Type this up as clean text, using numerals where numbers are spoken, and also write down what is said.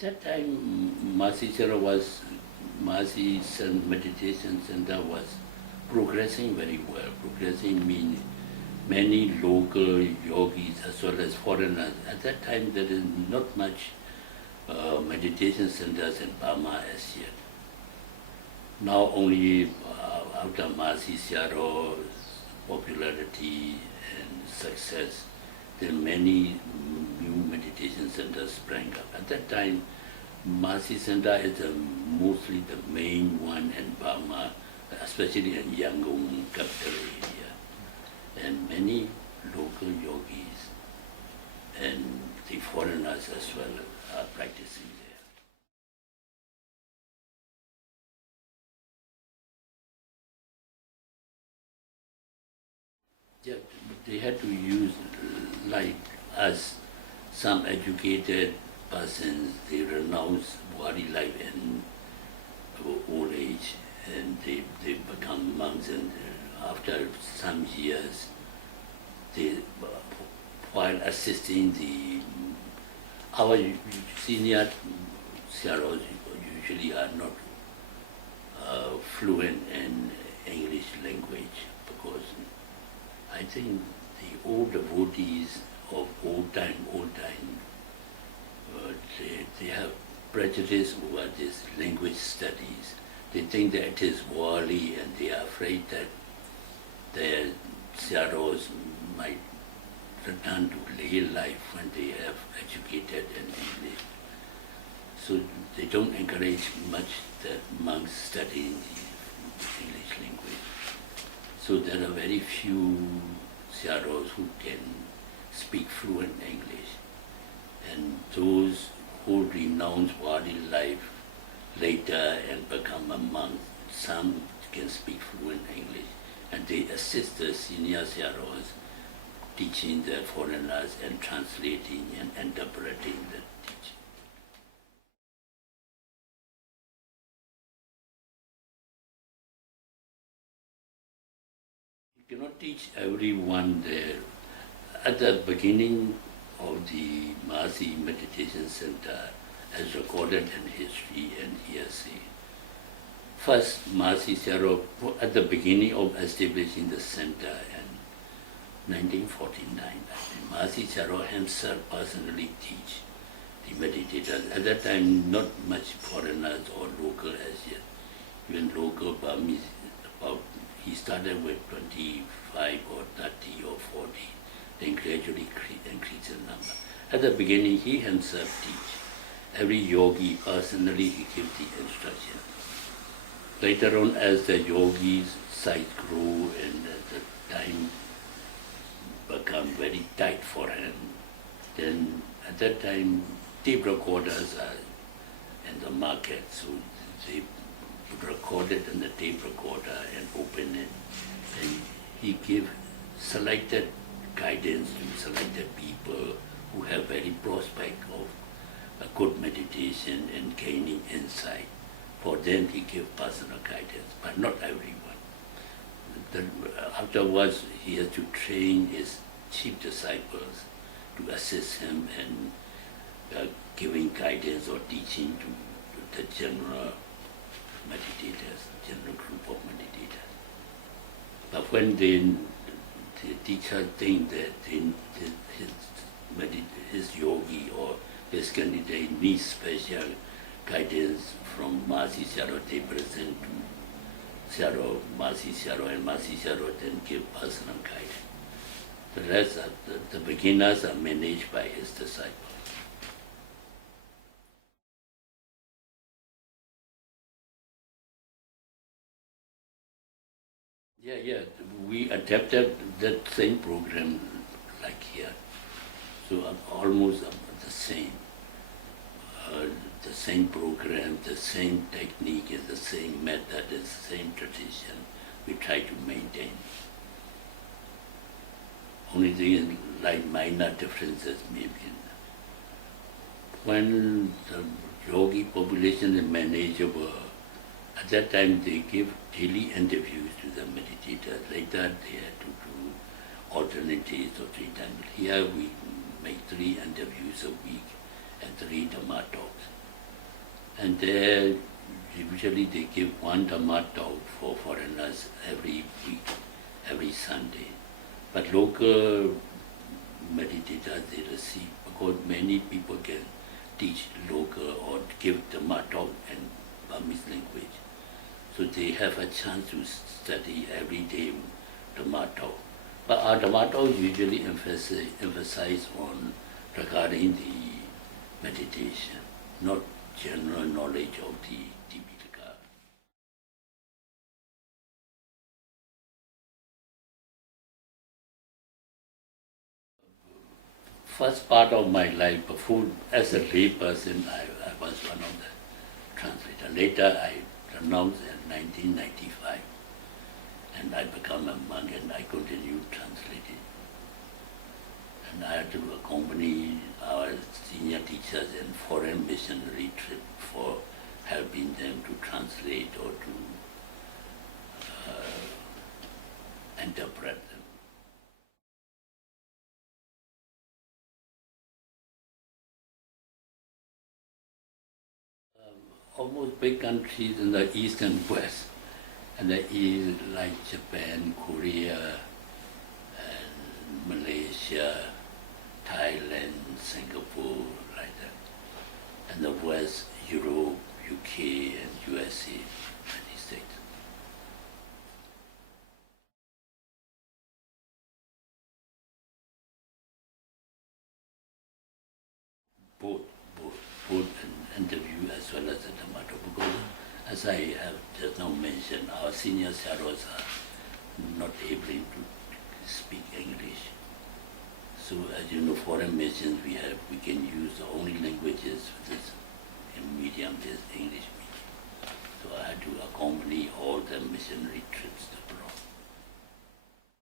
At that time, Mahasi Meditation Center was progressing very well. Progressing means many local yogis as well as foreigners. At that time, there is not much meditation centers in Burma as yet. Now only after Mahasi Sayādaw's popularity and success, there are many new meditation centers sprang up. At that time, Mahasi Center is mostly the main one in Burma, especially in Yangon capital area. And many local yogis and the foreigners as well are practicing there. Yeah, they had to use, like us, some educated persons, they renounce body life in old age and they become monks, and after some years, they, while assisting our senior Sayadaws usually are not fluent in English language, because I think the old devotees of old time, they have prejudice over this language studies. They think that it is worldly, and they are afraid that their Sayadaws might return to lay life when they have educated in English. So they don't encourage much that monks studying the English language. So there are very few Sayadaws who can speak fluent English. And those who renounce worldly life later and become a monk, some can speak fluent English. And they assist the senior Sayadaws, teaching the foreigners and translating and interpreting the teaching. You cannot teach everyone there. At the beginning of the Mahasi Meditation Center, as recorded in history and hearsay, first Mahasi Sayadaw, at the beginning of establishing the center in 1949, Mahasi Sayadaw himself personally teach the meditators. At that time, not much foreigners or local as yet. Even local Burmese, he started with 25 or 30 or 40, then gradually increased the number. At the beginning, he himself teach. Every yogi personally, he gives the instruction. Later on, as the yogi's size grew and the time become very tight for him, then at that time, tape recorders are in the market, so they record it in the tape recorder and open it, and he give selected guidance to selected people who have very prospect of a good meditation and gaining insight. For them, he give personal guidance, but not everyone. Afterwards, he has to train his chief disciples to assist him in giving guidance or teaching to the general meditators, general group of meditators. But when the teacher think that his yogi or his candidate needs special guidance from Mahasi Sayadaw, they present to Mahasi Sayadaw, and Mahasi Sayadaw then give personal guidance. The rest, the beginners are managed by his disciples. Yeah, we adapted that same program like here. So almost the same. The same program, the same technique, and the same method, the same tradition we try to maintain. Only thing is like minor differences maybe. When the yogi population is manageable, at that time they give daily interviews to the meditators. Like that they had to do alternate days or 3 times. Here we make 3 interviews a week and 3 Dhamma talks. And there, usually they give one Dhamma for foreigners every week, every Sunday. But local meditators, they receive, because many people can teach local or give Dhamma talk in Burmese language. So they have a chance to study every day Dhamma talk. But our Dhamma talk usually emphasize on regarding the meditation, not general knowledge of the Tipitaka. First part of my life, before, as a lay person, I was one of the translators. Later, I renounced in 1995, and I became a monk, and I continued translating. And I had to accompany our senior teachers in foreign missionary trip for helping them to translate or to interpret them. Almost big countries in the east and west, and the east like Japan, Korea, and Malaysia, Thailand, Singapore, like that. And the west, Europe, UK, and USA, United States. Both, both an interview as well as a tomato, because as I have just now mentioned, our senior shadows are not able to speak English. So as you know, foreign missions we can use the only languages for this medium is English medium. So I had to accompany all the missionary trips to